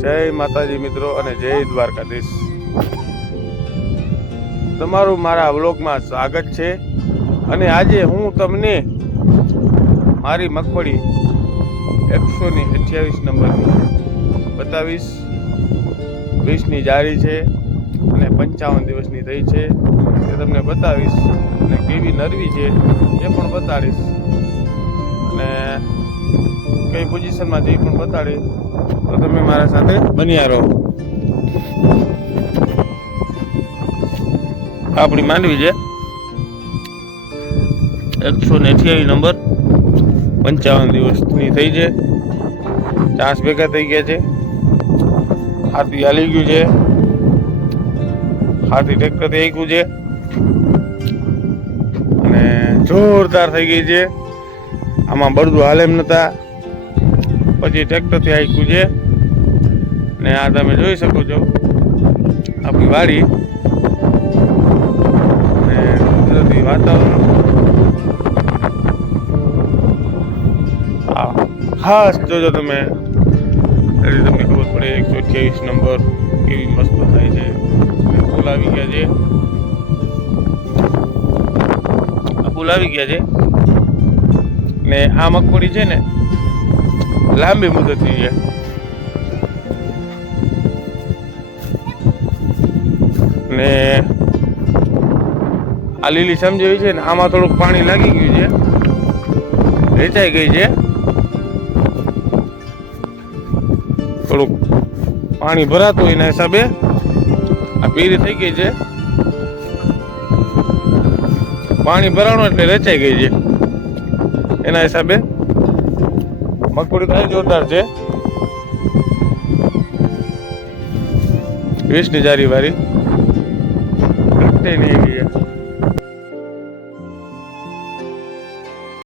જય માતાજી મિત્રો અને જય દ્વારકાધીશ. તમારું મારા વ્લોગમાં સ્વાગત છે. અને આજે હું તમને મારી મગફળી 128 નંબરની બતાવીશ. 20ની જારી છે અને 55 દિવસની થઈ છે એ તમને બતાવીશ. અને કેવી નરવી છે એ પણ બતાડીશ અને કઈ પોઝિશનમાં છે એ પણ બતાડીશ. તો તમે મારા સાથે બન્યા રહો. આપણી માંડવી છે 128 નંબર, 55 દિવસની થઈ છે. ચાસ ભેગા થઈ ગયા છે. હાથી હાલી ગયું છે. હાથી ટ્રેક્ટરથી આક્યું છે અને જોરદાર થઈ ગઈ છે. આમાં બળદું હાલે એમ નતા, પછી ટ્રેક્ટરથી આક્યું છે. ને આ તમે જોઈ શકો છો આપણી વાડી અને કુદરતી વાતાવરણ. ખાસ જોજો તમે, એટલે તમને ખબર પડે 128 નંબર કેવી મસ્ત થાય છે. ફૂલ આવી ગયા છે, ફૂલ આવી ગયા છે. ને આ મગફળી છે ને લાંબી મુદતની છે. ને આ લીલી સમજાવી છે ને, આમાં થોડુંક પાણી લાગી ગયું છે, વેચાઈ ગઈ છે. થોડુંક પાણી ભરાતું એના હિસાબે આ પીરી થઈ ગઈ છે. પાણી ભરાણું એટલે વેચાઈ ગઈ છે. એના હિસાબે મગફળી તો જોરદાર છે. 20ની જારી વાળી ઘટે નહીં ગઈ છે.